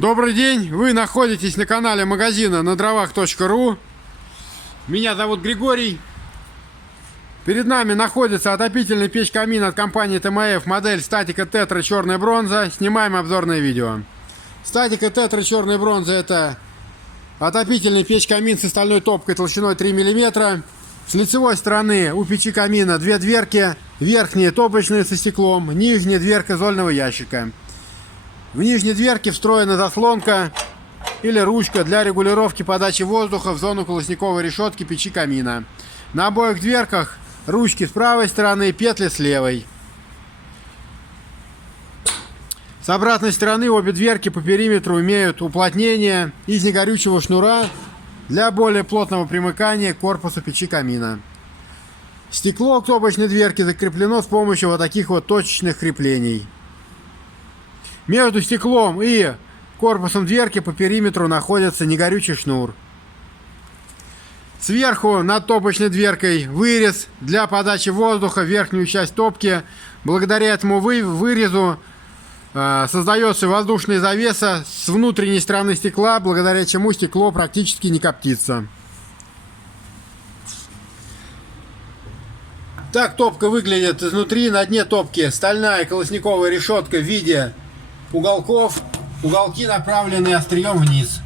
Добрый день, вы находитесь на канале магазина надровах.ру. Меня зовут Григорий. Перед нами находится отопительная печь-камин от компании ТМФ, модель Статика Тетра черная бронза. Снимаем обзорное видео. Статика Тетра черная бронза — это отопительный печь-камин с стальной топкой толщиной 3 мм. С лицевой стороны у печи камина две дверки. Верхняя топочная со стеклом, нижняя дверка зольного ящика. В нижней дверке встроена заслонка или ручка для регулировки подачи воздуха в зону колосниковой решетки печи камина. На обоих дверках ручки с правой стороны, петли с левой. С обратной стороны обе дверки по периметру имеют уплотнение из негорючего шнура для более плотного примыкания к корпусу печи камина. Стекло к топочной дверке закреплено с помощью вот таких вот точечных креплений. Между стеклом и корпусом дверки по периметру находится негорючий шнур. Сверху над топочной дверкой вырез для подачи воздуха в верхнюю часть топки. Благодаря этому вырезу создается воздушная завеса с внутренней стороны стекла, благодаря чему стекло практически не коптится. Так топка выглядит изнутри. На дне топки стальная колосниковая решетка в виде уголков. Уголки направлены острием вниз.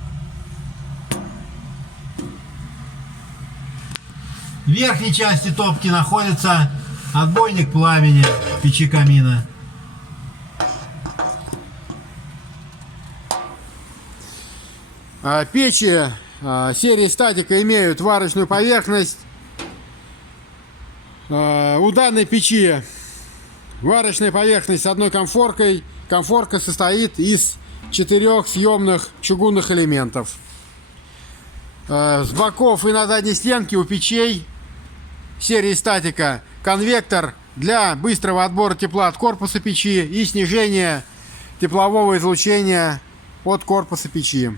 В верхней части топки находится отбойник пламени печи камина. Печи серии Статика имеют варочную поверхность. У данной печи варочная поверхность с одной конфоркой. Конфорка состоит из 4 съемных чугунных элементов. С боков и на задней стенке у печей серии Статика конвектор для быстрого отбора тепла от корпуса печи и снижения теплового излучения от корпуса печи.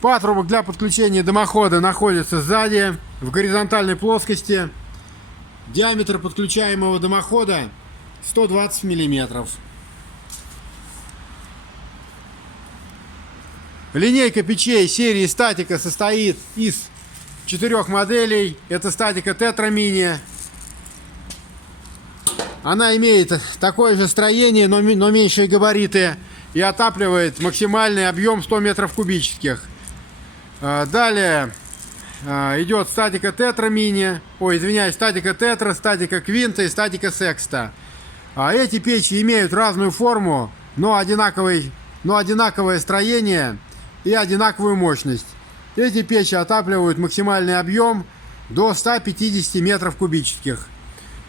Патрубок для подключения дымохода находится сзади в горизонтальной плоскости. Диаметр подключаемого дымохода 120 мм. Линейка печей серии Статика состоит из 4 моделей. Это Статика Тетра Мини. Она имеет такое же строение, но меньшие габариты, и отапливает максимальный объем 100 метров кубических. Далее идет Статика Тетра Мини, Статика Тетра, Статика Квинта и Статика Секста. Эти печи имеют разную форму, но одинаковое строение и одинаковую мощность. Эти печи отапливают максимальный объем до 150 метров кубических.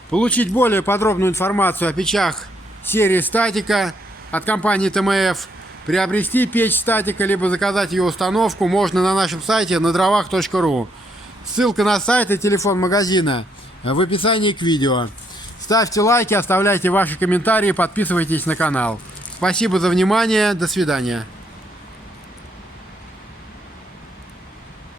Получить более подробную информацию о печах серии Статика от компании ТМФ, приобрести печь Статика, либо заказать ее установку можно на нашем сайте надровах.ру. Ссылка на сайт и телефон магазина в описании к видео. Ставьте лайки, оставляйте ваши комментарии, подписывайтесь на канал. Спасибо за внимание, до свидания.